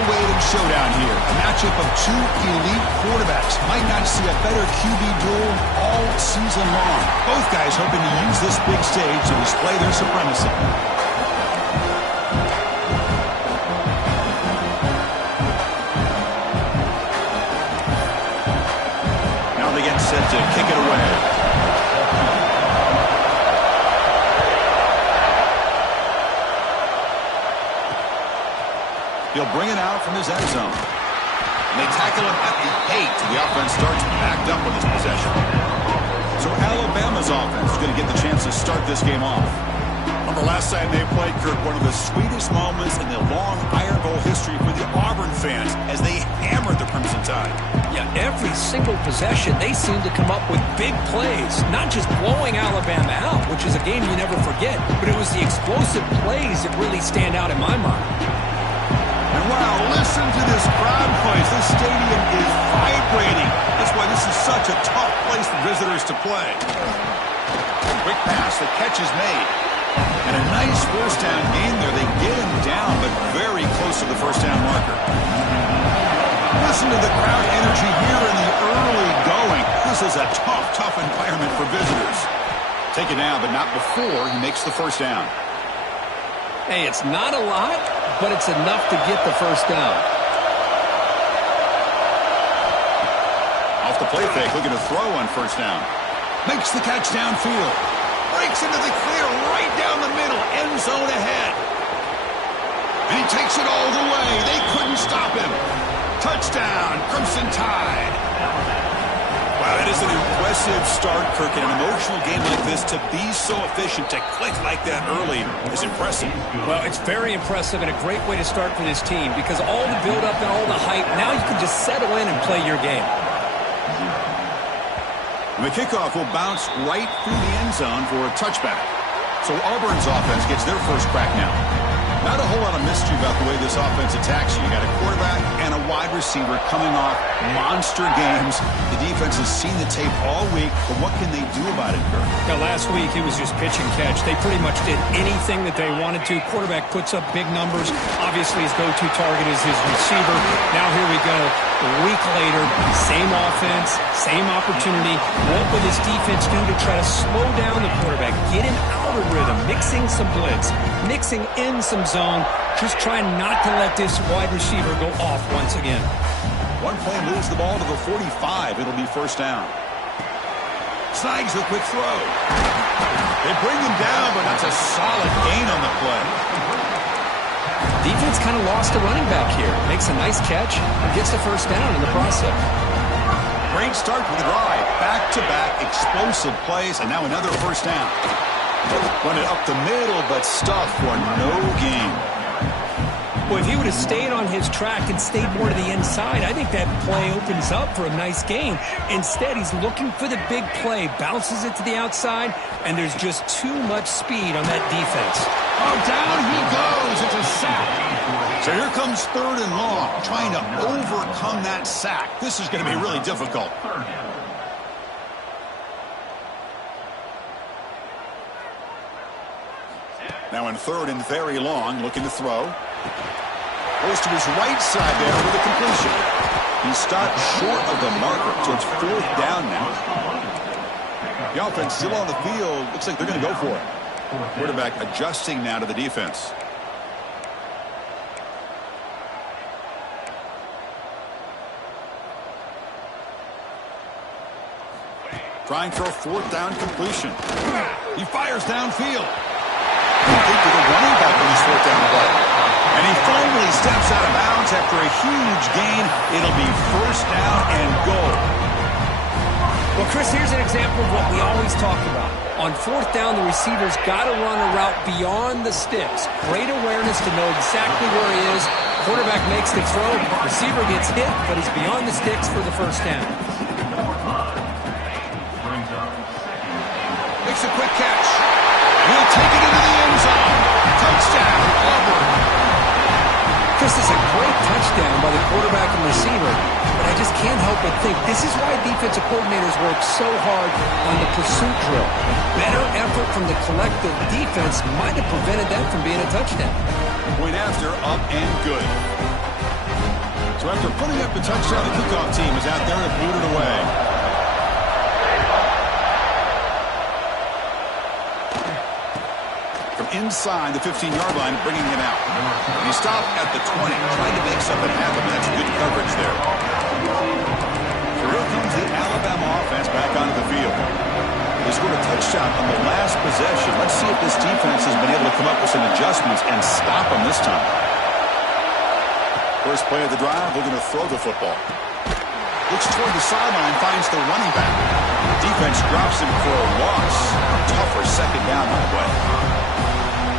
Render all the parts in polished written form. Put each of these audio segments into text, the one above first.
well-weighted showdown here. A matchup of two elite quarterbacks. Might not see a better QB duel all season long. Both guys hoping to use this big stage to display their supremacy. Now they get set to kick it away. He'll bring it out from his end zone. And they tackle him at the 8. The offense starts backed up with this possession. So Alabama's offense is going to get the chance to start this game off. On the last time they played, Kirk, one of the sweetest moments in the long Iron Bowl history for the Auburn fans as they hammered the Crimson Tide. Yeah, every single possession, they seem to come up with big plays. Not just blowing Alabama out, which is a game you never forget, but it was the explosive plays that really stand out in my mind. And wow, listen to this crowd noise. This stadium is vibrating. That's why this is such a tough place for visitors to play. Quick pass, the catch is made. And a nice first down gain there. They get him down, but very close to the first down marker. Listen to the crowd energy here in the early going. This is a tough environment for visitors. Take it down, but not before he makes the first down. Hey, it's not a lot, but it's enough to get the first down. Off the play fake, looking to throw on first down. Makes the catch downfield. Breaks into the clear right down the middle. End zone ahead. And he takes it all the way. They couldn't stop him. Touchdown, Crimson Tide. Wow, that is an impressive start, Kirk. In an emotional game like this, to be so efficient, to click like that early is impressive. Well, it's very impressive and a great way to start for this team because all the build-up and all the hype, now you can just settle in and play your game. And the kickoff will bounce right through the end zone for a touchback. So Auburn's offense gets their first crack now. Not a whole lot of mystery about the way this offense attacks you. You got a quarterback and a wide receiver coming off monster games. The defense has seen the tape all week, but what can they do about it, Kirk? Now, last week, it was just pitch and catch. They pretty much did anything that they wanted to. Quarterback puts up big numbers. Obviously, his go-to target is his receiver. Now, here we go. A week later, same offense, same opportunity. What will this defense do to try to slow down the quarterback, get him out of rhythm, mixing some blitz, mixing in some zone, just trying not to let this wide receiver go off once again. One play moves the ball to the 45. It'll be first down. Snags the quick throw. They bring him down, but that's a solid gain on the play. Defense kind of lost a running back here. Makes a nice catch and gets the first down in the process. Great start to the drive. Back-to-back explosive plays, and now another first down. Run it up the middle, but stuffed for no gain. Well, if he would have stayed on his track and stayed more to the inside, I think that play opens up for a nice gain. Instead, he's looking for the big play, bounces it to the outside, and there's just too much speed on that defense. Oh, down he goes. It's a sack. So here comes third and long, trying to overcome that sack. This is going to be really difficult. Now in third and very long, looking to throw. Goes to his right side there with a completion. He stopped short of the marker, so it's fourth down now. The offense still on the field. Looks like they're going to go for it. Quarterback adjusting now to the defense. Trying for a fourth down completion. He fires downfield. Complete to the running back on his fourth down play. And he finally steps out of bounds after a huge gain. It'll be first down and goal. Well, Chris, here's an example of what we always talk about. On fourth down, the receiver's got to run a route beyond the sticks. Great awareness to know exactly where he is. Quarterback makes the throw. Receiver gets hit, but he's beyond the sticks for the first down. Makes a quick catch. He'll take it into the end zone. Touchdown, Auburn. Chris, is a great touchdown by the quarterback and receiver, but I just can't help but think this is why defensive coordinators work so hard on the pursuit drill. Better effort from the collective defense might have prevented that from being a touchdown. Point after, up and good. So after putting up the touchdown, the kickoff team is out there and boot it away. From inside the 15-yard line, bringing it out. He stopped at the 20, trying to make something happen, but that's good coverage there. So here comes the Alabama offense back onto the field. They scored a touchdown on the last possession. Let's see if this defense has been able to come up with some adjustments and stop them this time. First play of the drive, they're going to throw the football. Looks toward the sideline, finds the running back. Defense drops him for a loss. A tougher second down that way.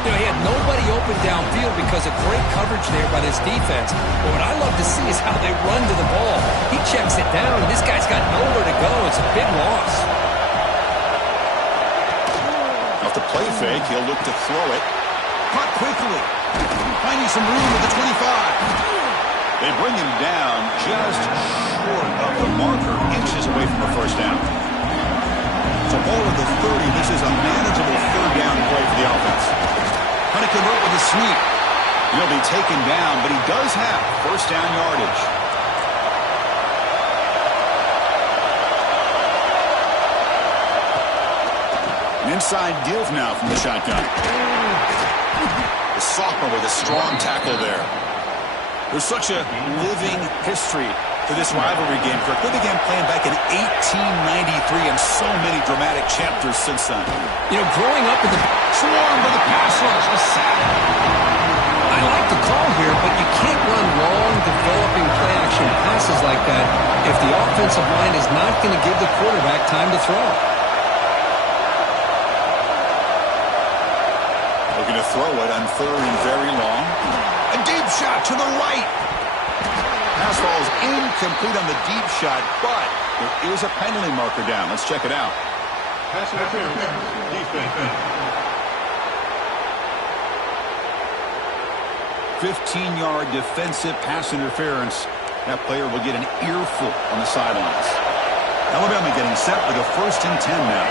You know, he had nobody open downfield because of great coverage there by this defense. But what I love to see is how they run to the ball. He checks it down, and this guy's got nowhere to go. It's a big loss. Off the play fake, he'll look to throw it. Caught quickly. Finding some room at the 25. They bring him down just short of the marker, inches away from a first down. So ball at the 30. This is a manageable third down play for the offense. Trying to convert with a sweep. He'll be taken down, but he does have first down yardage. An inside give now from the shotgun. The sophomore with a strong tackle there. There's such a living history to this rivalry game, Kirk. They began playing back in 1893 and so many dramatic chapters since then. You know, growing up in the Swarm by the pass rush, a sack. I like the call here, but you can't run long, developing play-action passes like that if the offensive line is not going to give the quarterback time to throw. Looking to throw it on third and very long. A deep shot to the right. Pass falls incomplete on the deep shot, but there is a penalty marker down. Let's check it out. Pass interference. Defense. 15-yard defensive pass interference. That player will get an earful on the sidelines. Alabama getting set with a 1st and 10 now.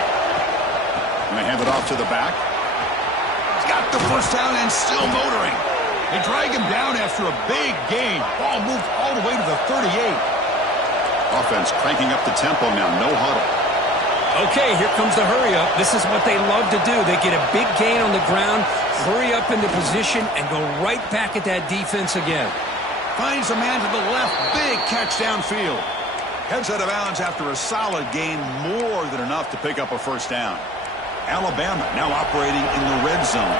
And they hand it off to the back. He's got the first down and still motoring. They drag him down after a big gain. Ball moved all the way to the 38. Offense cranking up the tempo now. No huddle. Okay, here comes the hurry up. This is what they love to do. They get a big gain on the ground, hurry up into position, and go right back at that defense again. Finds a man to the left. Big catch downfield. Heads out of bounds after a solid gain. More than enough to pick up a first down. Alabama now operating in the red zone.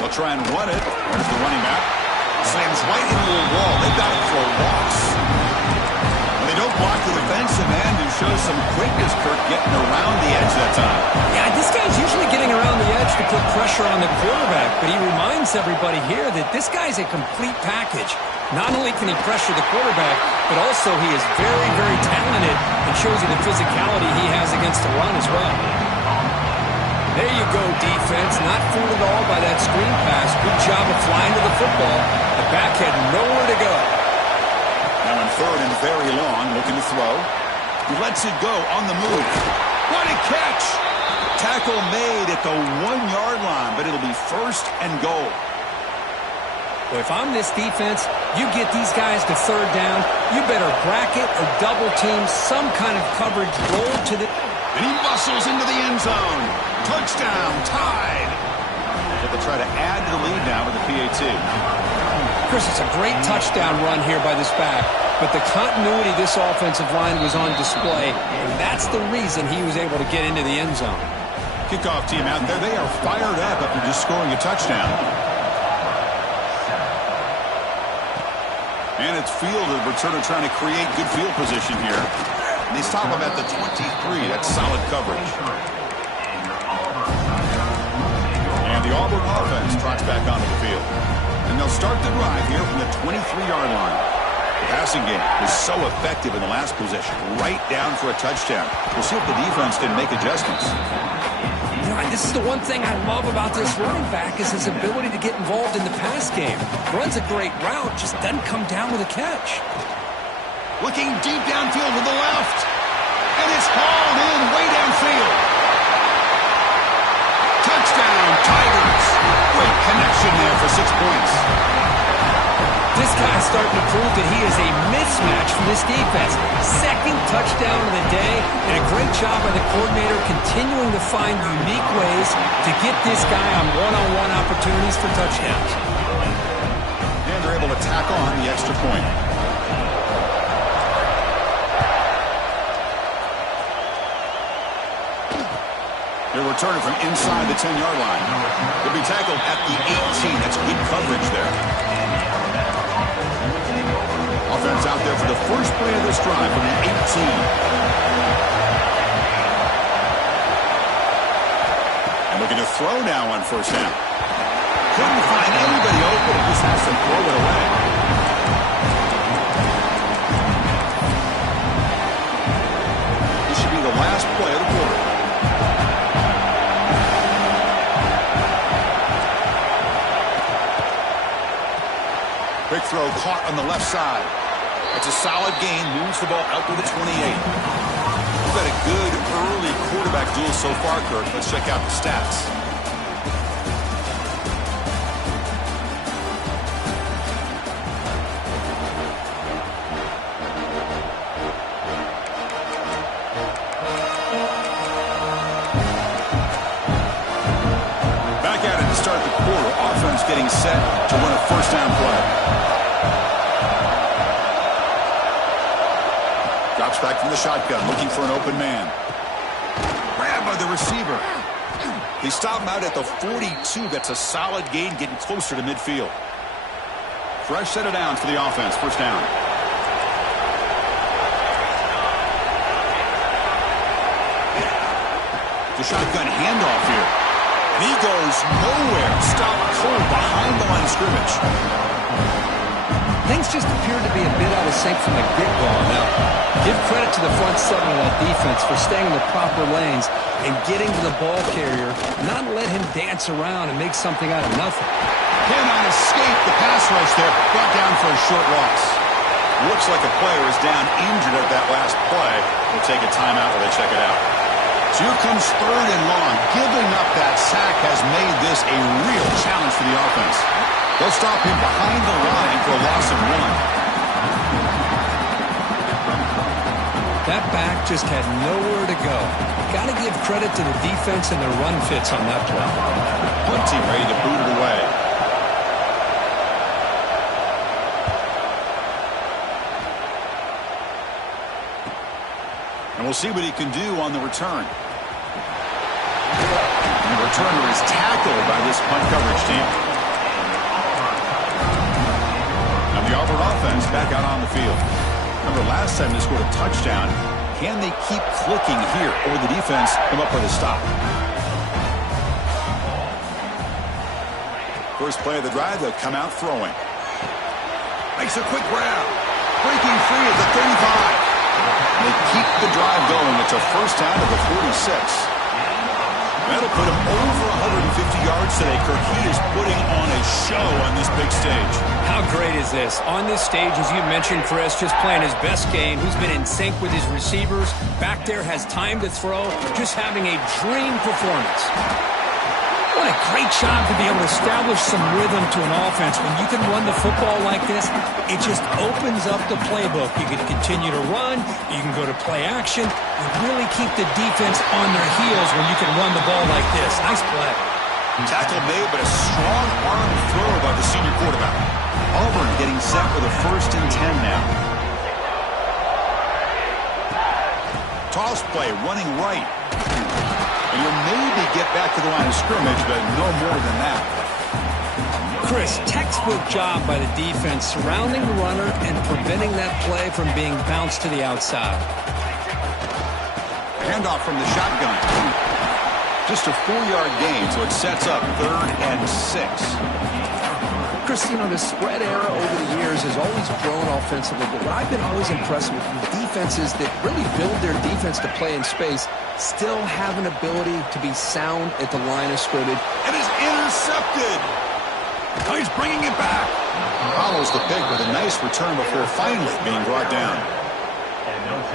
They'll try and run it. There's the running back. Slams right into the wall. They've got it for a loss. When they don't block the defensive end and show some quickness, Kirk, getting around the edge that time. Yeah, this guy's usually getting around the edge to put pressure on the quarterback, but he reminds everybody here that this guy's a complete package. Not only can he pressure the quarterback, but also he is very, very talented and shows you the physicality he has against the run as well. There you go, defense. Not fooled at all by that screen pass. Good job of flying to the football. The back had nowhere to go. Now in third and very long, looking to throw. He lets it go on the move. What a catch! Tackle made at the 1-yard line, but it'll be first and goal. Well, if I'm this defense, you get these guys to third down, you better bracket or double team some kind of coverage, roll to the... And he muscles into the end zone. Touchdown, tied. So they'll try to add to the lead now with the PAT. Chris, it's a great touchdown run here by this back, but the continuity of this offensive line was on display, and that's the reason he was able to get into the end zone. Kickoff team out there, they are fired up after just scoring a touchdown. And it's fielder, returner trying to create good field position here. And they stop him at the 23. That's solid coverage. And the Auburn offense trots back onto the field. And they'll start the drive here from the 23-yard line. The passing game was so effective in the last possession, right down for a touchdown. We'll see if the defense can make adjustments. You know, this is the one thing I love about this running back is his ability to get involved in the pass game. Runs a great route, just doesn't come down with a catch. Looking deep downfield to the left. And it's hauled in way downfield. Touchdown, Tigers. Great connection there for 6 points. starting to prove that he is a mismatch for this defense. Second touchdown of the day, and a great job by the coordinator continuing to find unique ways to get this guy on one-on-one opportunities for touchdowns. And they're able to tack on the extra point. They're returning from inside the 10-yard line. They'll be tackled at the 18. That's good coverage there. Offense out there for the first play of this drive from the 18. And looking to throw now on first down. Couldn't find anybody open. He just has to throw it away. This should be the last play of the quarter. Quick throw caught on the left side. It's a solid gain. Moves the ball out to the 28. We've had a good early quarterback duel so far, Kirk. Let's check out the stats. Back at it to start the quarter. Offense getting set to run a first down play. Drops back from the shotgun, looking for an open man. Grabbed by the receiver. They stop him out at the 42. That's a solid gain, getting closer to midfield. Fresh set of downs for the offense. First down. The shotgun handoff here. And he goes nowhere. Stopped cold behind the line of scrimmage. Things just appeared to be a bit out of sync from the get-go on that. Give credit to the front seven of that defense for staying in the proper lanes and getting to the ball carrier, not let him dance around and make something out of nothing. Cannot escape the pass rush there. Brought down for a short loss. Looks like a player is down injured at that last play. We'll take a timeout while they check it out. So here comes third and long. Giving up that sack has made this a real challenge for the offense. They'll stop him behind the line for a loss of 1. That back just had nowhere to go. Got to give credit to the defense and their run fits on that play. Punt team ready to boot it away. And we'll see what he can do on the return. And the returner is tackled by this punt coverage team. Now the Auburn offense back out on the field. Remember last time they scored a touchdown. Can they keep clicking here, or will the defense come up with a stop? First play of the drive, they'll come out throwing. Makes a quick grab. Breaking free at the 35. They keep the drive going. It's a first down to the 46. That'll put him over 150 yards today, Kirk. He is putting on a show on this big stage. How great is this? On this stage, as you mentioned, Chris, just playing his best game. He's been in sync with his receivers. Back there, has time to throw. Just having a dream performance. What a great job to be able to establish some rhythm to an offense. When you can run the football like this, it just opens up the playbook. You can continue to run. You can go to play action. You really keep the defense on their heels when you can run the ball like this. Nice play. Tackle made, but a strong arm throw by the senior quarterback. Auburn getting set for the 1st and 10 now. Toss play, running right. And you'll maybe get back to the line of scrimmage, but no more than that. Chris, textbook job by the defense surrounding the runner and preventing that play from being bounced to the outside. Handoff from the shotgun. Just a 4-yard gain, so it sets up 3rd and 6. Chris, you know, the spread era over the years has always grown offensively, but what I've been always impressed with defenses that really build their defense to play in space still have an ability to be sound at the line of scrimmage. And is intercepted. Oh, he's bringing it back. Follows the pick with a nice return before finally being brought down.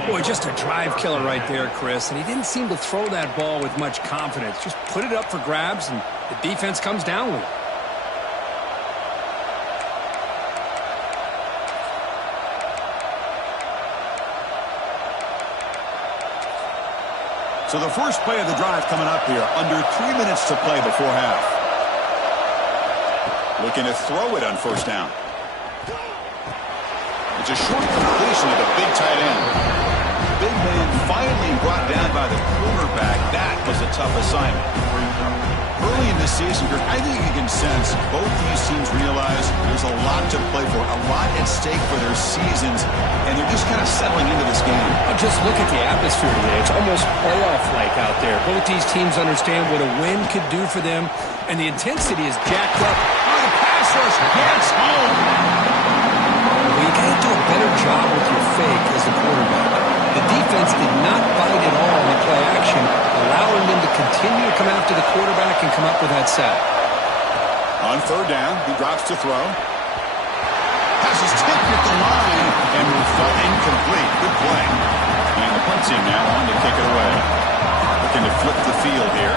Boy, just a drive killer right there, Chris. And he didn't seem to throw that ball with much confidence. Just put it up for grabs, and the defense comes down with it. So the first play of the drive coming up here, under 3 minutes to play before half. Looking to throw it on first down. It's a short completion of the big tight end. Big man finally brought down by the quarterback. That was a tough assignment. Early in the season, I think you can sense both these teams realize there's a lot to play for, a lot at stake for their seasons, and they're just kind of settling into this game. Just look at the atmosphere today. It's almost playoff-like out there. Both these teams understand what a win could do for them, and the intensity is jacked up. Oh, the pass rush gets home. Well, you got to do a better job with your fake as a quarterback. The defense did not bite at all in the play action, allowing them to continue to come after the quarterback and come up with that sack. On third down, he drops to throw. Pass is tipped at the line and will fall incomplete. Good play. And the punt team now on to kick it away. Looking to flip the field here.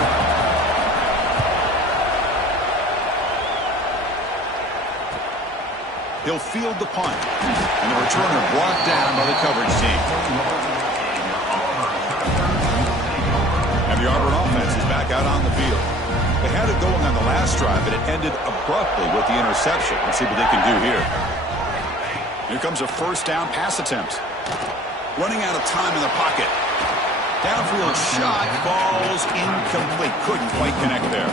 He'll field the punt. And the returner brought down by the coverage team. And the Auburn offense is back out on the field. They had it going on the last drive, but it ended abruptly with the interception. Let's see what they can do here. Here comes a first down pass attempt. Running out of time in the pocket. Downfield shot falls incomplete. Couldn't quite connect there.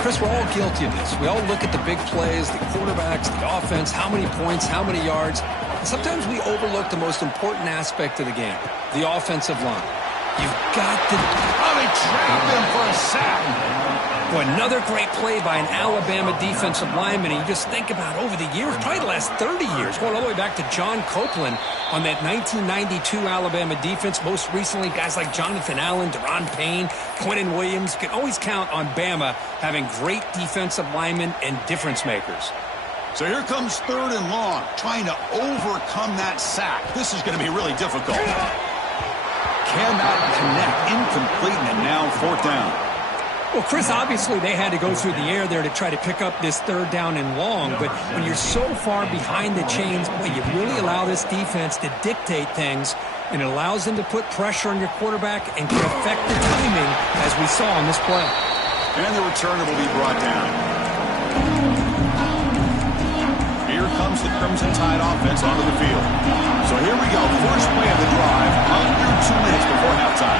Chris, we're all guilty of this. We all look at the big plays, the quarterbacks, the offense, how many points, how many yards. And sometimes we overlook the most important aspect of the game, the offensive line. You've got to... Oh, they trapped him for a sack. Well, another great play by an Alabama defensive lineman. And you just think about over the years, probably the last 30 years, going all the way back to John Copeland on that 1992 Alabama defense. Most recently, guys like Jonathan Allen, Deron Payne, Quentin Williams. You can always count on Bama having great defensive linemen and difference makers. So here comes third and long, trying to overcome that sack. This is going to be really difficult. Cannot connect, incomplete, and now fourth down. Well, Chris, obviously they had to go through the air there to try to pick up this third down and long, but when you're so far behind the chains, boy, you really allow this defense to dictate things, and it allows them to put pressure on your quarterback and can affect the timing, as we saw on this play. And the returner will be brought down. Here comes the Crimson Tide offense onto the field. So here we go, first play of the drive, under 2 minutes before halftime.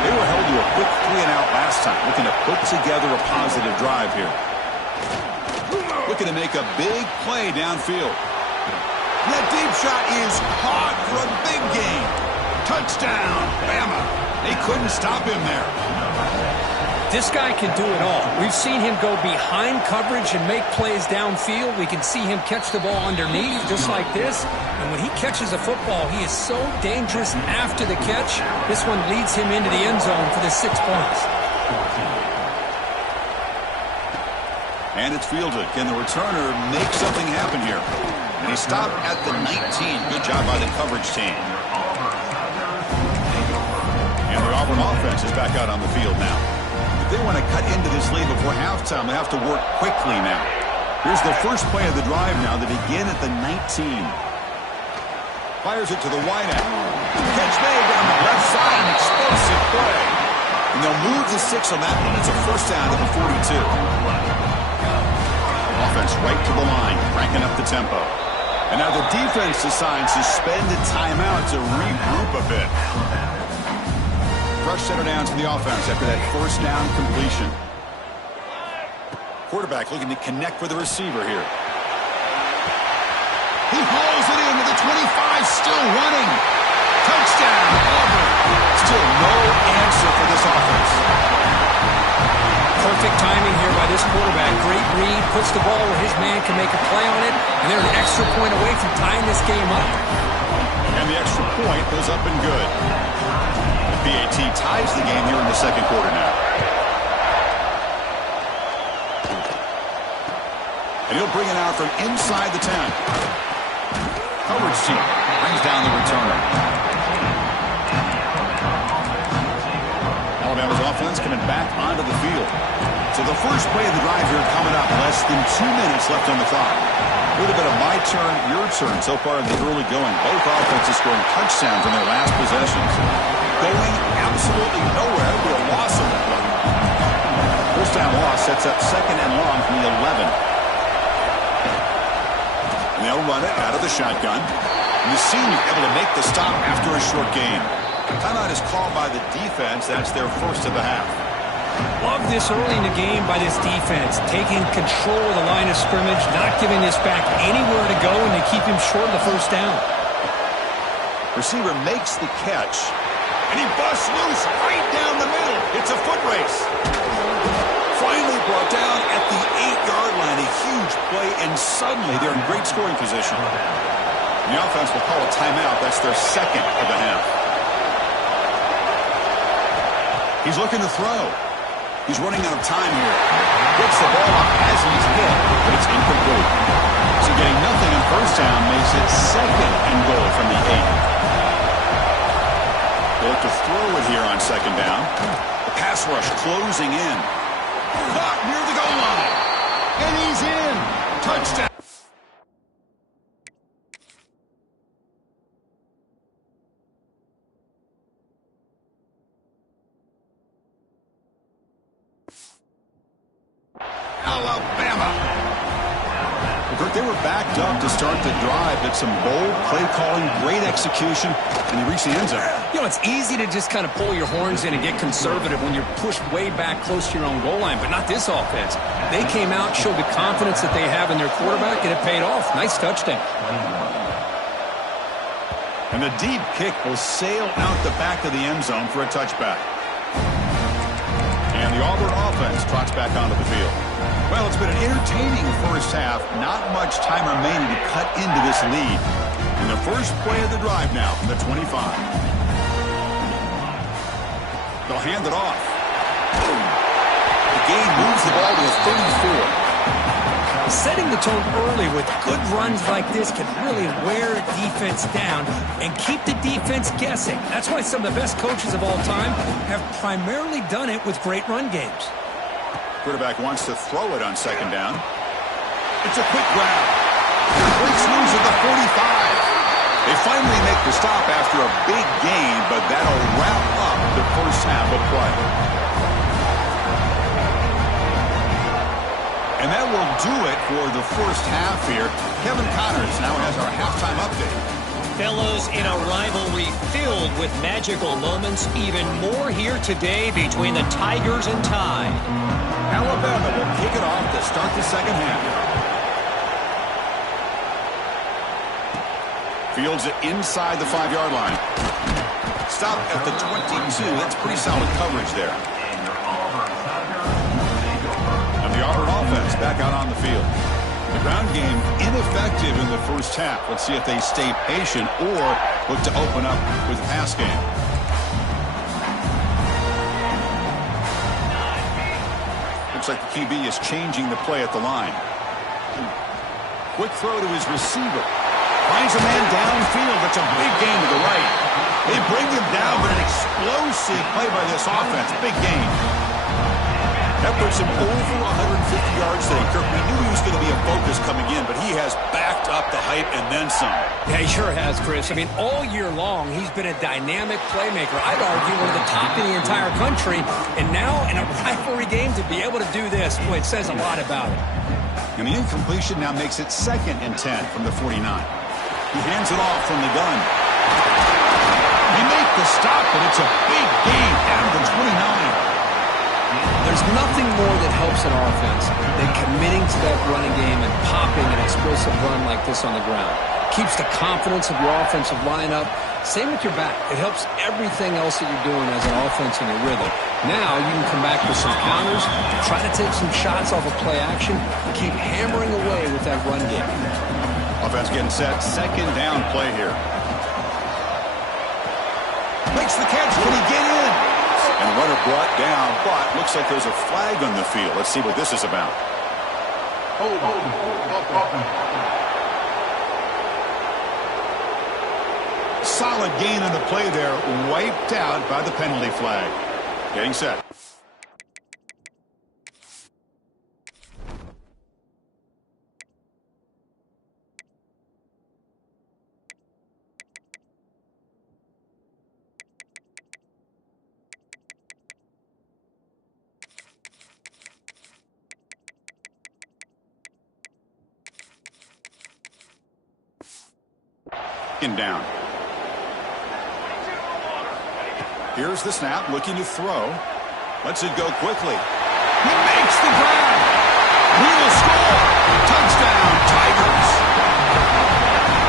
They were held to a quick 3-and-out last time, looking to put together a positive drive here. Looking to make a big play downfield. That deep shot is caught for a big gain. Touchdown, Bama. They couldn't stop him there. This guy can do it all. We've seen him go behind coverage and make plays downfield. We can see him catch the ball underneath just like this. And when he catches a football, he is so dangerous after the catch. This one leads him into the end zone for the 6 points. And it's fielded. Can the returner make something happen here? And he stopped at the 19. Good job by the coverage team. And the Auburn offense is back out on the field now. If they want to cut into this lead before halftime, they have to work quickly now. Here's the first play of the drive now. They begin at the 19. Fires it to the wideout. Catch made down the left side. An explosive play. And they'll move the 6 on that one. It's a first down to the 42. Offense right to the line, cranking up the tempo. And now the defense decides to spend a timeout to regroup a bit. Fresh center downs for the offense after that first down completion. Quarterback looking to connect with the receiver here. He hauls it into the 25, still running. Touchdown, Auburn. Still no answer for this offense. Perfect timing here by this quarterback. Great read, puts the ball where his man can make a play on it, and they're an extra point away from tying this game up. And the extra point goes up and good. The PAT ties the game here in the second quarter now. And he'll bring it out from inside the 10. Coverage team brings down the returner. Alabama's offense coming back onto the field. So the first play of the drive here coming up. Less than 2 minutes left on the clock. A little bit of my turn, your turn so far in the early going. Both offenses scoring touchdowns in their last possessions. going absolutely nowhere to a loss of it. First down loss sets up second and long from the 11. And they'll run it out of the shotgun. And the senior able to make the stop after a short gain. Timeout is called by the defense. That's their first of the half. Love this early in the game by this defense, taking control of the line of scrimmage, not giving this back anywhere to go, and they keep him short of the first down. Receiver makes the catch, and he busts loose right down the middle. It's a foot race. Finally brought down at the 8-yard line. A huge play, and suddenly they're in great scoring position. The offense will call a timeout. That's their second of the half. He's looking to throw. He's running out of time here. Gets the ball off as he's hit, but it's incomplete. So getting nothing on first down makes it second and goal from the 8. They look to throw it here on second down. The pass rush closing in. Caught near the goal line. And he's in. Touchdown. Alabama. Kurt, they were backed up to start the drive, but some bold play calling, great execution, and they reached the end zone. You know, it's easy to just kind of pull your horns in and get conservative when you're pushed way back close to your own goal line, but not this offense. They came out, showed the confidence that they have in their quarterback, and it paid off. Nice touchdown. And the deep kick will sail out the back of the end zone for a touchback. And the Auburn offense trots back onto the field. Well, it's been an entertaining first half. Not much time remaining to cut into this lead. And the first play of the drive now from the 25. They'll hand it off. The game moves the ball to the 34. Setting the tone early with good runs like this can really wear a defense down and keep the defense guessing. That's why some of the best coaches of all time have primarily done it with great run games. Quarterback wants to throw it on second down. It's a quick grab. Breaks loose at the 45. They finally make the stop after a big gain, but that'll wrap up the first half of play. And that will do it for the first half here. Kevin Connors now has our halftime update. Fellows, in a rivalry filled with magical moments, even more here today between the Tigers and Tide. Alabama will kick it off to start the second half. Fields it inside the 5-yard line. Stop at the 22. That's pretty solid coverage there. And the Auburn offense back out on the field. The ground game ineffective in the first half. Let's see if they stay patient or look to open up with a pass game. Looks like the QB is changing the play at the line. Quick throw to his receiver. Finds a man downfield. That's a big gain to the right. They bring him down, but an explosive play by this offense. Big gain. That puts him over 150 yards today. Kirk, we knew he was going to be a focus coming in, but he has backed up the hype and then some. Yeah, he sure has, Chris. I mean, all year long, he's been a dynamic playmaker. I'd argue one of the top in the entire country. And now, in a rivalry game, to be able to do this, boy, it says a lot about it. And the incompletion now makes it 2nd and 10 from the 49. He hands it off from the gun. They make the stop, but it's a big gain down to 29. There's nothing more that helps an offense than committing to that running game and popping an explosive run like this on the ground. Keeps the confidence of your offensive lineup. Same with your back. It helps everything else that you're doing as an offense in your rhythm. Now you can come back with some counters, try to take some shots off of play action, and keep hammering away with that run game. Offense getting set. Second down play here. Makes the catch. Can he get in? And runner brought down, but looks like there's a flag on the field. Let's see what this is about. Solid gain on the play there, wiped out by the penalty flag. Getting set. second down. Here's the snap, looking to throw. Lets it go quickly. He makes the grab. He will score. Touchdown, Tigers.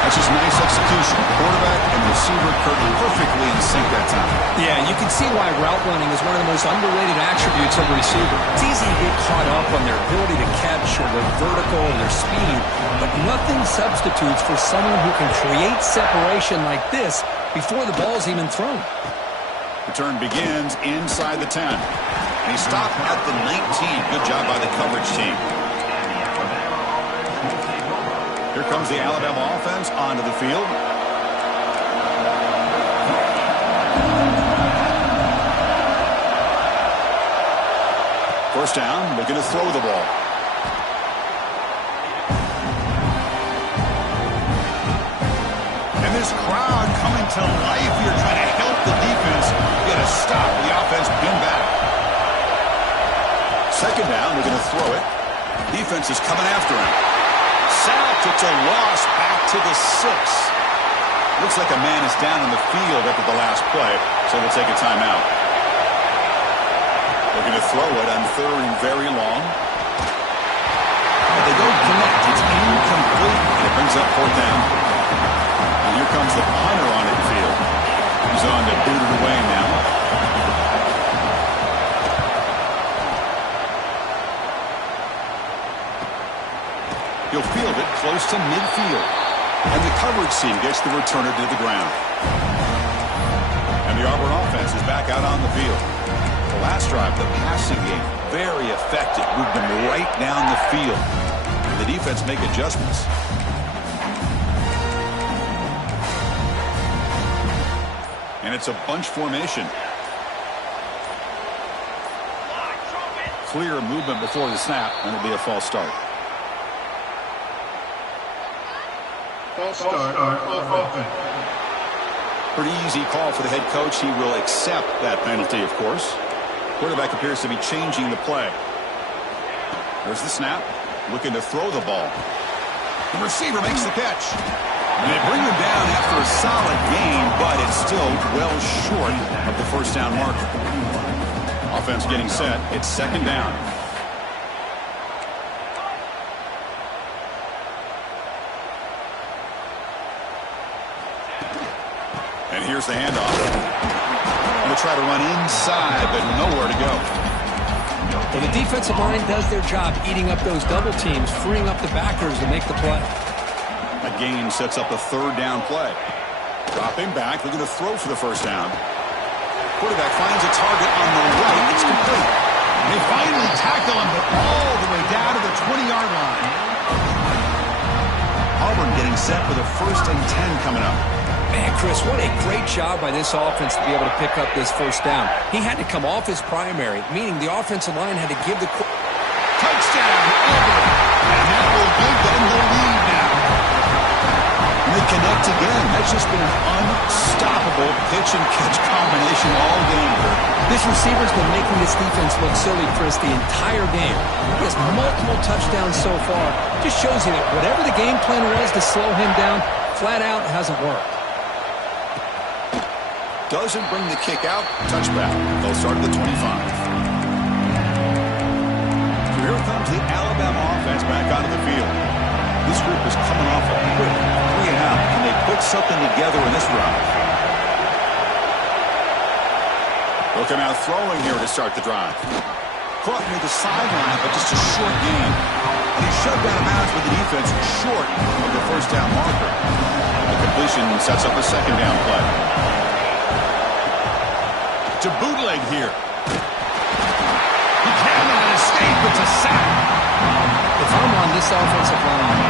That's just nice execution. Quarterback and receiver perfectly in sync that time. Yeah, you can see why route running is one of the most underrated attributes of a receiver. It's easy to get caught up on their ability to catch or their vertical or their speed, but nothing substitutes for someone who can create separation like this before the ball's even thrown. Return begins inside the 10. And he stopped at the 19. Good job by the coverage team. Here comes the Alabama offense onto the field. First down, looking to throw the ball. And this crowd coming to life here, trying to help the defense get a stop. The offense pinned back. Second down, looking to throw it. Defense is coming after him. Sacked, it's a loss back to the 6. Looks like a man is down on the field after the last play, so we'll take a timeout. Looking to throw it on third and very long. But they don't connect. It's incomplete, and it brings up fourth down. And here comes the punter on the field. He's on to boot it away now. He'll field it close to midfield. And the coverage team gets the returner to the ground. And the Auburn offense is back out on the field. The last drive, the passing game, very effective. Moved them right down the field. And the defense make adjustments. And it's a bunch formation. Clear movement before the snap, and it'll be a false start. Pretty easy call for the head coach. He will accept that penalty, of course. Quarterback appears to be changing the play. There's the snap. Looking to throw the ball. The receiver makes the catch. And they bring him down after a solid gain, but it's still well short of the first down marker. Offense getting set. It's second down. And here's the handoff. Going to try to run inside, but nowhere to go. Well, the defensive line does their job eating up those double teams, freeing up the backers to make the play. That gain sets up a third down play. Dropping back, looking to throw for the first down. Quarterback finds a target on the right. It's complete. They finally tackle him, but all the way down to the 20-yard line. Auburn getting set for the 1st and 10 coming up. Man, Chris, what a great job by this offense to be able to pick up this first down. He had to come off his primary, meaning the offensive line had to give the... Touchdown, Auburn! And that will give them the lead now. And they connect again. That's just been an unstoppable pitch-and-catch combination all game. This receiver's been making this defense look silly, Chris, the entire game. He has multiple touchdowns so far. Just shows you that whatever the game plan was to slow him down, flat out hasn't worked. Doesn't bring the kick out. Touchback. They'll start at the 25. So here comes the Alabama offense back onto the field. This group is coming off a quick 3 and out. Can they put something together in this drive? They'll come out throwing here to start the drive. Caught near the sideline, but just a short gain. And he's shoved out of bounds with the defense short of the first down marker. The completion sets up a second down play. To bootleg here. He cannot escape. It's a sack. If I'm on this offensive line,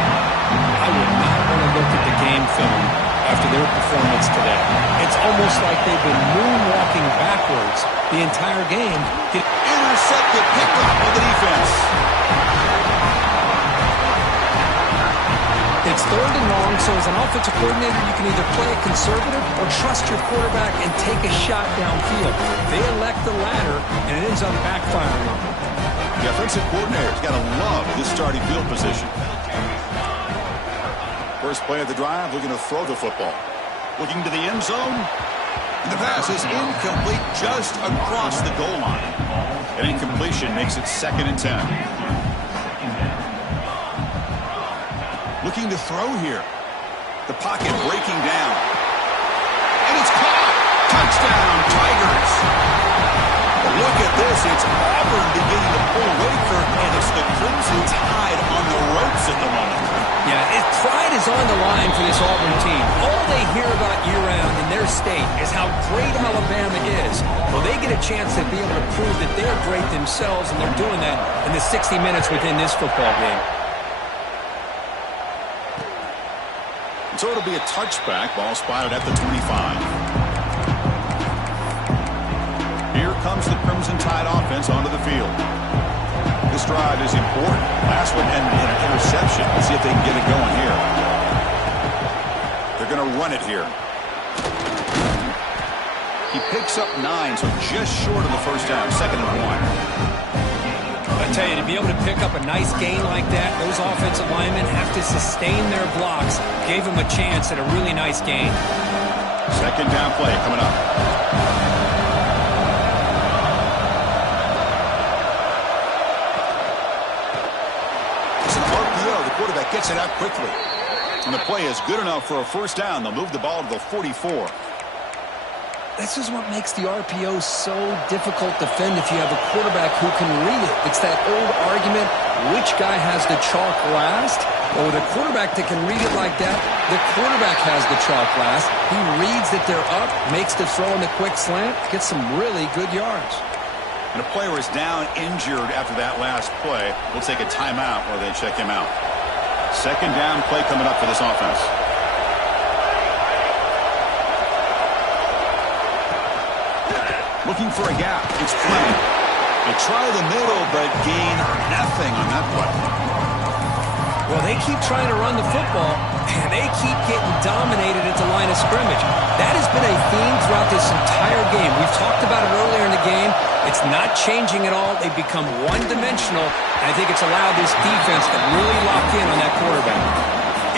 I would not want to look at the game film after their performance today. It's almost like they've been moonwalking backwards the entire game. Intercepted pickup of the defense. It's third and long, so as an offensive coordinator, you can either play it conservative or trust your quarterback and take a shot downfield. They elect the latter, and it ends up backfiring on them. The offensive coordinator's got to love this starting field position. First play of the drive, looking to throw the football. Looking to the end zone. And the pass is incomplete just across the goal line. An incompletion makes it 2nd and 10. Looking to throw here. The pocket breaking down. And it's caught. Touchdown, Tigers. Look at this. It's Auburn beginning to pull away, Kirk, and it's the Crimson Tide on the ropes at the moment. Yeah, pride is on the line for this Auburn team. All they hear about year-round in their state is how great Alabama is. Well, they get a chance to be able to prove that they're great themselves, and they're doing that in the 60 minutes within this football game. And so it'll be a touchback. Ball spotted at the 25. Here comes the Crimson Tide offense onto the field. This drive is important. Last one ended in an interception. Let's see if they can get it going here. They're going to run it here. He picks up 9, so just short of the first down. 2nd and 1. I tell you, to be able to pick up a nice gain like that, those offensive linemen have to sustain their blocks. Gave them a chance at a really nice gain. 2nd down play coming up. Quarterback gets it out quickly. And the play is good enough for a first down. They'll move the ball to the 44. This is what makes the RPO so difficult to defend if you have a quarterback who can read it. It's that old argument, which guy has the chalk last? Well, with a quarterback that can read it like that, the quarterback has the chalk last. He reads that they're up, makes the throw in the quick slant, gets some really good yards. And a player is down injured after that last play. We'll take a timeout while they check him out. 2nd down play coming up for this offense. Looking for a gap. It's Fleming. They try the middle, but gain nothing on that play. Well, they keep trying to run the football, and they keep getting dominated at the line of scrimmage. That has been a theme throughout this entire game. We've talked about it earlier in the game. It's not changing at all. They've become one-dimensional, and I think it's allowed this defense to really lock in on that quarterback.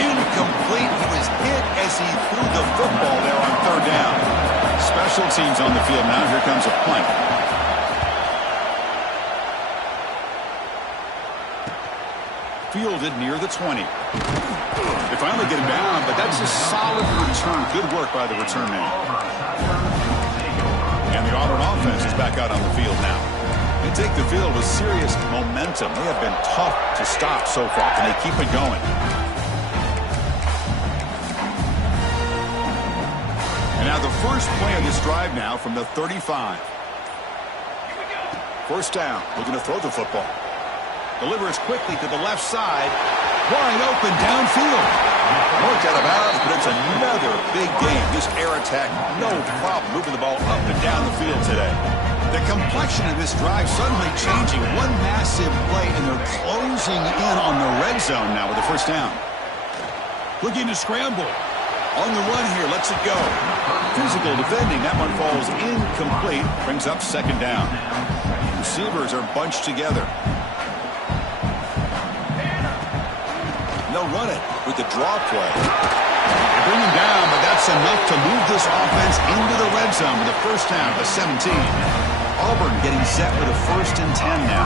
Incomplete. He was hit as he threw the football there on 3rd down. Special teams on the field now. Here comes a punt. Fielded near the 20. They finally get him down, but that's a solid return. Good work by the return man. And the Auburn offense is back out on the field now. They take the field with serious momentum. They have been tough to stop so far. Can they keep it going? And now the first play of this drive now from the 35. First down. Looking to throw the football. Delivers quickly to the left side. Wide open downfield. Worked out of bounds, but it's another big game. This air attack, no problem moving the ball up and down the field today. The complexion of this drive suddenly changing. One massive play, and they're closing in on the red zone now with the first down. Looking to scramble. On the run here, lets it go. Physical defending. That one falls incomplete. Brings up 2nd down. Receivers are bunched together. They'll run it with the draw play. They bring him down, but that's enough to move this offense into the red zone with the first down to 17. Auburn getting set with a 1st and 10 now.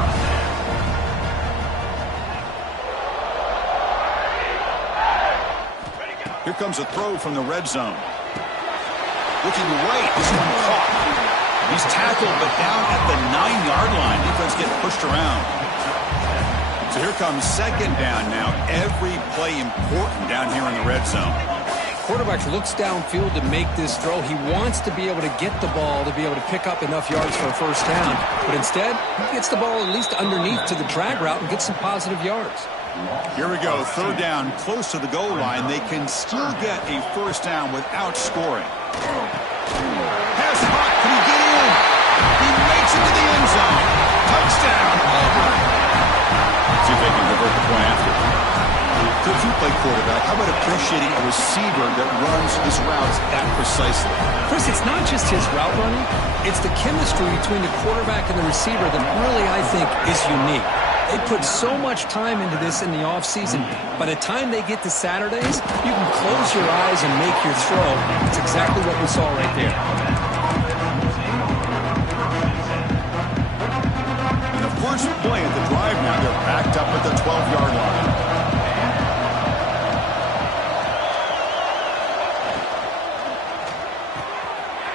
Here comes a throw from the red zone. Looking right, this one caught. He's tackled, but down at the 9-yard line. Defense getting pushed around. So here comes 2nd down now. Every play important down here in the red zone. Quarterback looks downfield to make this throw. He wants to be able to get the ball to be able to pick up enough yards for a first down. But instead, he gets the ball at least underneath to the drag route and gets some positive yards. Here we go. 3rd down, close to the goal line. They can still get a first down without scoring. Pass hot. Can he get in? He makes it to the end zone. Touchdown, Auburn. See if they can convert the point after. If you play quarterback, how about appreciating a receiver that runs his routes that precisely? Chris, it's not just his route running. It's the chemistry between the quarterback and the receiver that really, I think, is unique. They put so much time into this in the offseason. By the time they get to Saturdays, you can close your eyes and make your throw. It's exactly what we saw right there. And the first play of the drive now, they're backed up at the 12-yard line.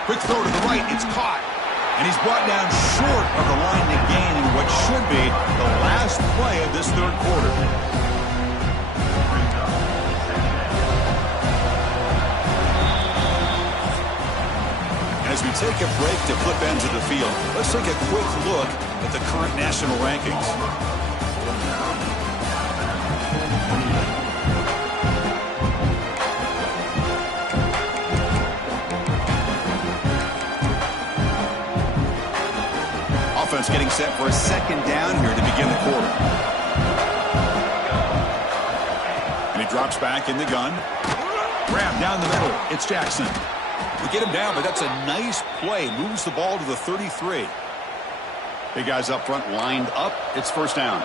Quick throw to the right, it's caught. And he's brought down short of the line to gain in what should be the last play of this third quarter. As we take a break to flip ends of the field, let's take a quick look at the current national rankings. Offense getting set for a second down here to begin the quarter. And he drops back in the gun. Grab down the middle. It's Jackson. We get him down, but that's a nice play. Moves the ball to the 33. Big guys up front lined up. It's first down.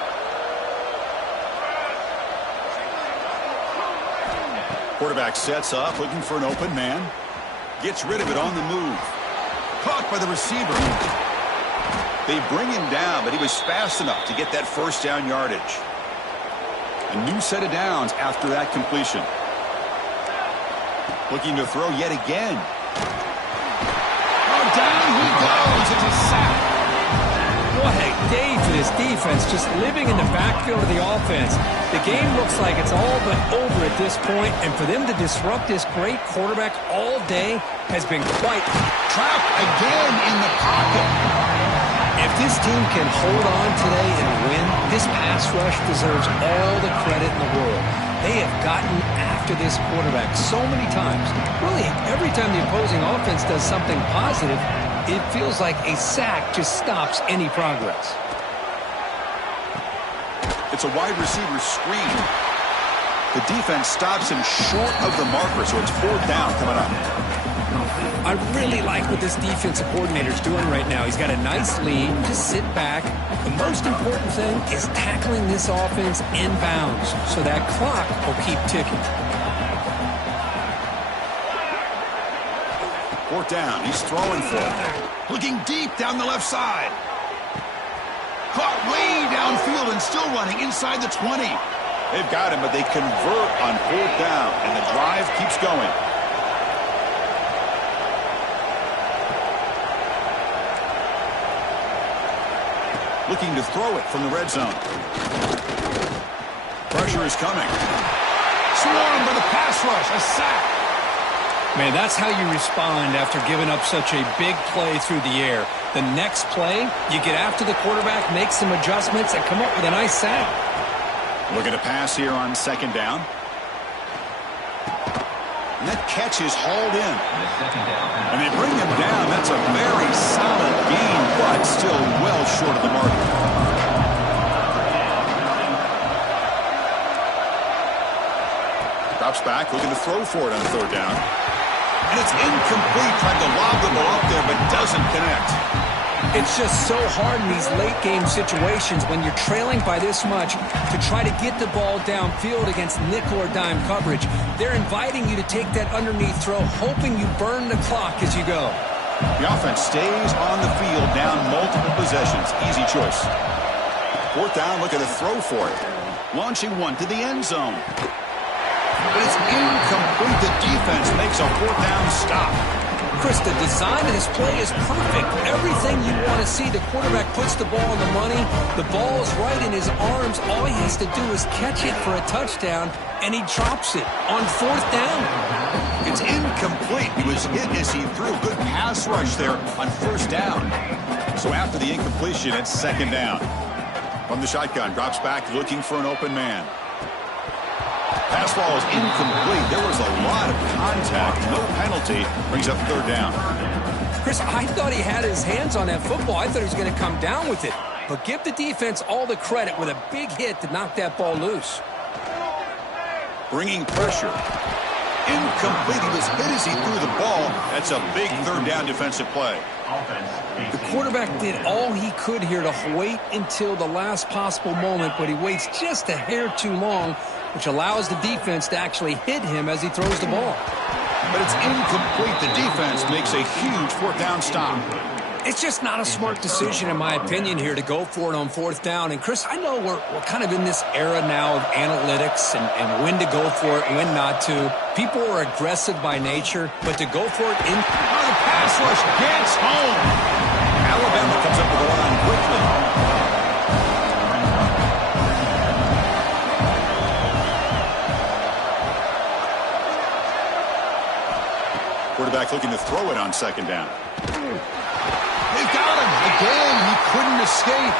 Quarterback sets up, looking for an open man. Gets rid of it on the move. Caught by the receiver. They bring him down, but he was fast enough to get that first down yardage. A new set of downs after that completion. Looking to throw yet again. Oh, down he goes. It's a sack. What a day for this defense, just living in the backfield of the offense. The game looks like it's all but over at this point, and for them to disrupt this great quarterback all day has been quite... Trapped again in the pocket. If this team can hold on today and win, this pass rush deserves all the credit in the world. They have gotten after this quarterback so many times. Really, every time the opposing offense does something positive, it feels like a sack just stops any progress. It's a wide receiver screen. The defense stops him short of the marker, so it's fourth down coming up. I really like what this defensive coordinator is doing right now. He's got a nice lead. Just sit back. The most important thing is tackling this offense in bounds, so that clock will keep ticking. Fourth down. He's throwing for it. Looking deep down the left side. Caught way downfield and still running inside the 20. They've got him, but they convert on fourth down, and the drive keeps going. Looking to throw it from the red zone. Pressure is coming. Swarmed by the pass rush. A sack. Man, that's how you respond after giving up such a big play through the air. The next play, you get after the quarterback, make some adjustments, and come up with a nice sack. Look at a pass here on second down. And that catch is hauled in. And they bring him down. That's a very solid gain, but still well short of the mark. Drops back, looking to throw for it on third down. And it's incomplete, trying to lob the ball up there, but doesn't connect. It's just so hard in these late-game situations when you're trailing by this much to try to get the ball downfield against nickel or dime coverage. They're inviting you to take that underneath throw, hoping you burn the clock as you go. The offense stays on the field, down multiple possessions. Easy choice. Fourth down, looking to throw for it. Launching one to the end zone. But it's incomplete. The defense makes a fourth down stop. Chris, the design of this play is perfect. Everything you want to see. The quarterback puts the ball on the money. The ball is right in his arms. All he has to do is catch it for a touchdown, and he drops it on fourth down. It's incomplete. He was hit as he threw. Good pass rush there on first down. So after the incompletion, it's second down. From the shotgun, drops back looking for an open man. Pass ball is incomplete. There was a lot of contact. No penalty. Brings up third down. Chris, I thought he had his hands on that football. I thought he was going to come down with it. But give the defense all the credit with a big hit to knock that ball loose. Bringing pressure. Incomplete. He was hit as he threw the ball. That's a big third down defensive play. The quarterback did all he could here to wait until the last possible moment, but he waits just a hair too long, which allows the defense to actually hit him as he throws the ball. But it's incomplete. The defense makes a huge fourth down stop. It's just not a smart decision, in my opinion, here to go for it on fourth down. And, Chris, I know we're kind of in this era now of analytics and when to go for it and when not to. People are aggressive by nature, but to go for it in... Oh, the pass rush gets home. Alabama comes up with the line quickly. Quarterback looking to throw it on second down. They've got him. Again, he couldn't escape.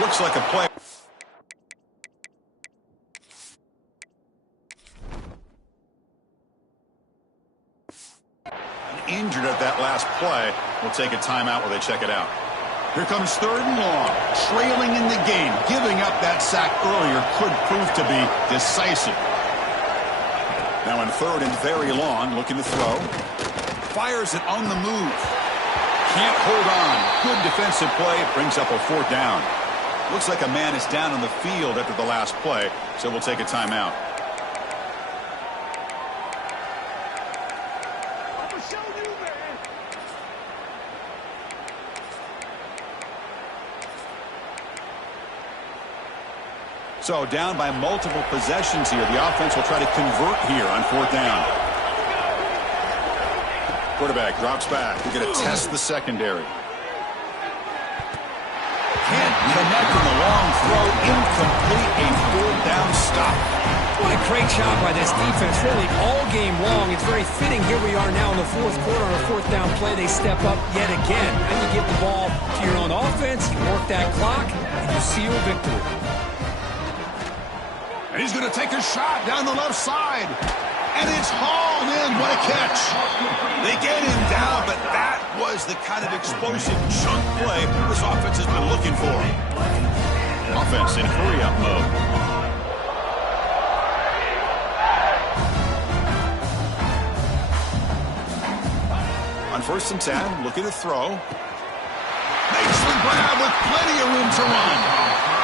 Looks like a play. Injured at that last play. We'll take a timeout while they check it out. Here comes third and long. Trailing in the game. Giving up that sack earlier could prove to be decisive. Now in third and very long, looking to throw. Fires it on the move. Can't hold on. Good defensive play. Brings up a fourth down. Looks like a man is down on the field after the last play, so we'll take a timeout. So down by multiple possessions here. The offense will try to convert here on fourth down. Quarterback drops back. We're going to test the secondary. Can't connect in the long throw. Incomplete. A fourth down stop. What a great job by this defense, really all game long. It's very fitting. Here we are now in the fourth quarter on a fourth down play. They step up yet again. And you give the ball to your own offense, you work that clock, and you seal victory. And he's going to take a shot down the left side. And it's hauled in. What a catch. They get him down, but that was the kind of explosive chunk play this offense has been looking for. Offense in hurry-up mode. On 1st and 10, looking to throw. Makes the grab with plenty of room to run.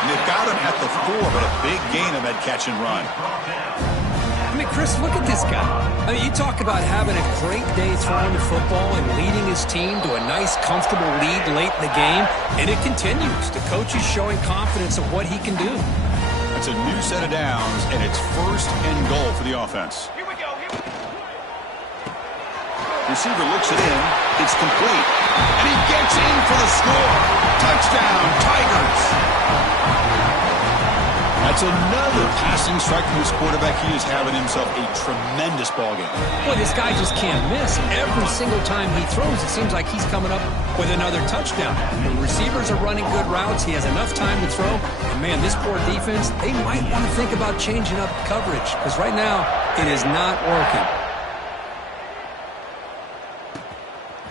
And they've got him at the 4, but a big gain on that catch and run. I mean, Chris, look at this guy. I mean, you talk about having a great day throwing the football and leading his team to a nice, comfortable lead late in the game, and it continues. The coach is showing confidence of what he can do. That's a new set of downs, and it's 1st and goal for the offense. Here we go. Receiver looks it in. It's complete. And he gets in for the score. Touchdown, Tigers. That's another passing strike from this quarterback. He is having himself a tremendous ballgame. Boy, this guy just can't miss. Every single time he throws, it seems like he's coming up with another touchdown. The receivers are running good routes. He has enough time to throw. And, man, this poor defense, they might want to think about changing up coverage because right now it is not working.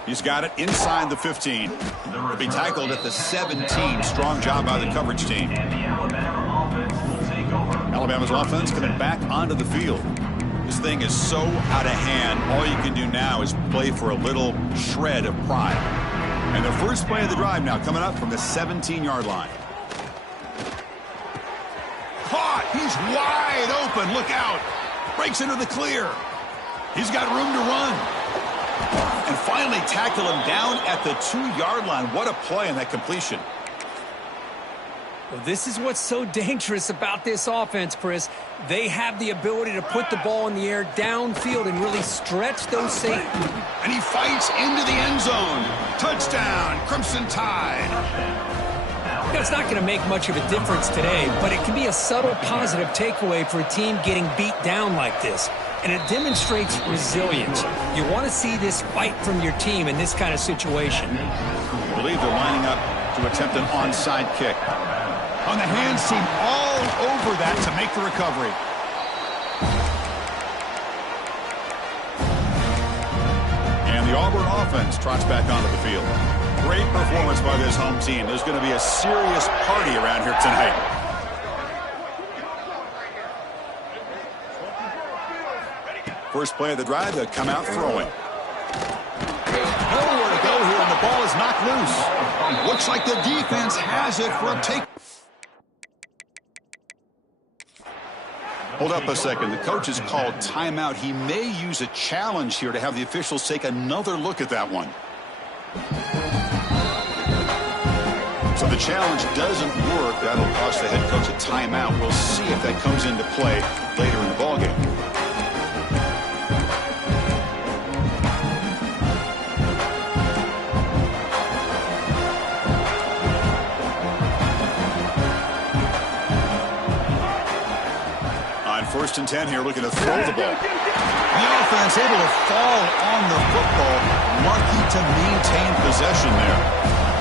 He's got it inside the 15. He'll be tackled at the 17. Strong job by the coverage team. Alabama's offense coming back onto the field. This thing is so out of hand. All you can do now is play for a little shred of pride. And the first play of the drive now coming up from the 17-yard line. Caught. He's wide open. Look out. Breaks into the clear. He's got room to run. And finally tackle him down at the 2-yard line. What a play on that completion. Well, this is what's so dangerous about this offense, Chris. They have the ability to put the ball in the air downfield and really stretch those safeties. And he fights into the end zone. Touchdown, Crimson Tide. You know, it's not going to make much of a difference today, but it can be a subtle positive takeaway for a team getting beat down like this. And it demonstrates resilience. You want to see this fight from your team in this kind of situation. I believe they're lining up to attempt an onside kick. On the hands team all over that to make the recovery. And the Auburn offense trots back onto the field. Great performance by this home team. There's going to be a serious party around here tonight. First play of the drive, they'll come out throwing. Nowhere to go here, and the ball is knocked loose. Looks like the defense has it for a take. Hold up a second. The coach has called timeout. He may use a challenge here to have the officials take another look at that one. So the challenge doesn't work. That'll cost the head coach a timeout. We'll see if that comes into play later in the ballgame. First and 10 here, looking to throw the ball. The offense able to fall on the football, lucky to maintain possession there.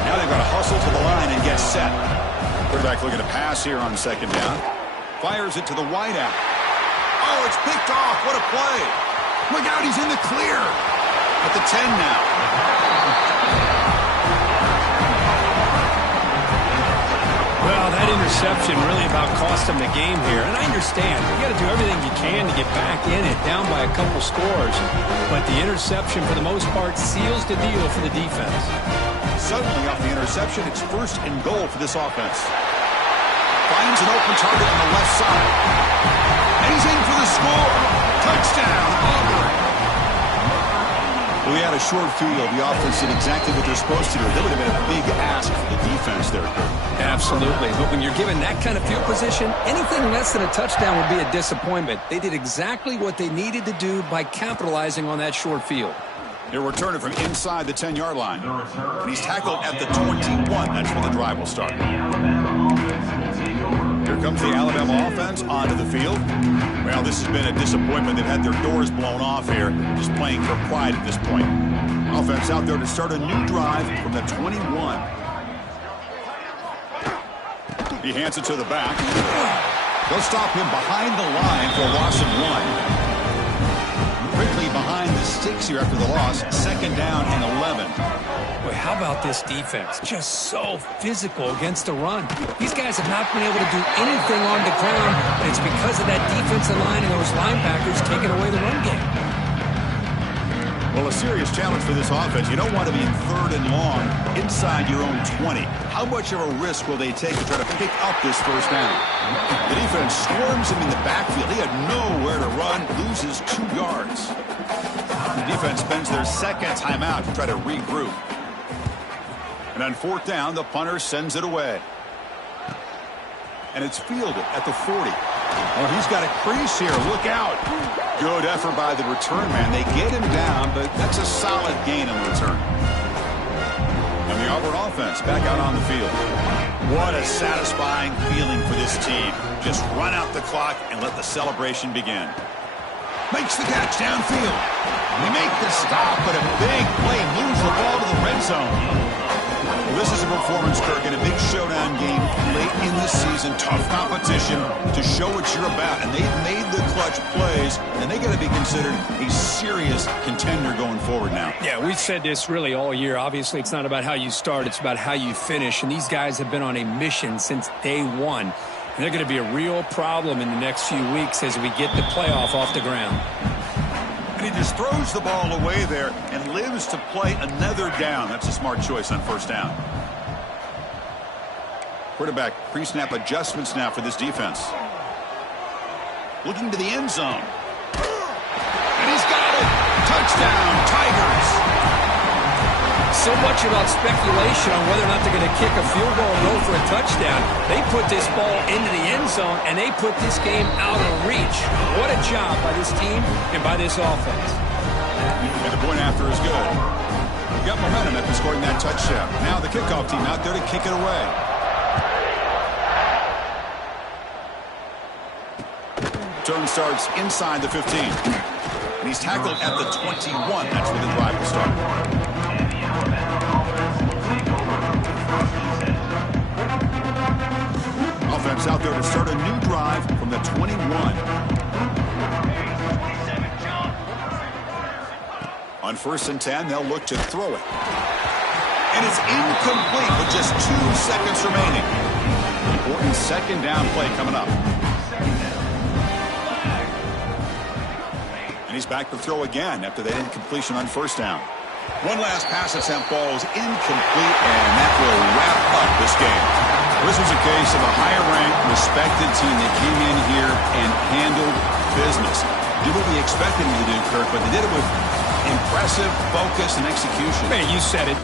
Now they've got to hustle to the line and get set. Quarterback looking to pass here on second down. Fires it to the wideout. Oh, it's picked off. What a play. Look out, he's in the clear. At the 10 now. Well, that interception really about cost them the game here. And I understand. You got to do everything you can to get back in it, down by a couple scores. But the interception, for the most part, seals the deal for the defense. Suddenly, off the interception, it's first and goal for this offense. Finds an open target on the left side. And he's in for the score. Touchdown, Auburn. We had a short field. The offense did exactly what they're supposed to do. That would have been a big ask for the defense there, Kurt. Absolutely. But when you're given that kind of field position, anything less than a touchdown would be a disappointment. They did exactly what they needed to do by capitalizing on that short field. They're returning from inside the 10-yard line. And he's tackled at the 21. That's where the drive will start. Here comes the Alabama offense onto the field. Well, this has been a disappointment. They've had their doors blown off here, just playing for pride at this point. Offense out there to start a new drive from the 21. He hands it to the back. They'll stop him behind the line for a loss of 1. Quickly behind the sticks here after the loss. Second down and 11. Boy, how about this defense? Just so physical against the run. These guys have not been able to do anything on the ground, and it's because of that defensive line and those linebackers taking away the run game. Well, a serious challenge for this offense. You don't want to be in third and long inside your own 20. How much of a risk will they take to try to pick up this first down? The defense storms him in the backfield. He had nowhere to run, loses 2 yards. The defense spends their second timeout to try to regroup. And on fourth down, the punter sends it away. And it's fielded at the 40. Oh, he's got a crease here. Look out. Good effort by the return man. They get him down, but that's a solid gain on the return. And the Auburn offense back out on the field. What a satisfying feeling for this team. Just run out the clock and let the celebration begin. Makes the catch downfield. They make the stop, but a big play moves the ball to the red zone. Well, this is a performance, Kirk, in a big showdown game late in the season. Tough competition to show what you're about. And they've made the clutch plays, and they got to be considered a serious contender going forward now. Yeah, we've said this really all year. Obviously, it's not about how you start. It's about how you finish. And these guys have been on a mission since day one. And they're going to be a real problem in the next few weeks as we get the playoff off the ground. And he just throws the ball away there and lives to play another down. That's a smart choice on first down. Quarterback pre-snap adjustments now for this defense. Looking to the end zone. And he's got it. Touchdown, Tigers. So much about speculation on whether or not they're going to kick a field goal or go for a touchdown. They put this ball into the end zone, and they put this game out of reach. What a job by this team and by this offense. And the point after is good. We've got momentum after scoring that touchdown. Now the kickoff team out there to kick it away. Turn starts inside the 15. And he's tackled at the 21. That's where the drive will start. Offense out there to start a new drive from the 21. On first and 10, they'll look to throw it. And it's incomplete with just 2 seconds remaining. Important second down play coming up. And he's back to throw again after that incompletion on first down. One last pass attempt falls incomplete, and that will wrap up this game. This was a case of a higher-ranked, respected team that came in here and handled business. Did what we expected them to do, Kirk, but they did it with impressive focus and execution. Man, you said it.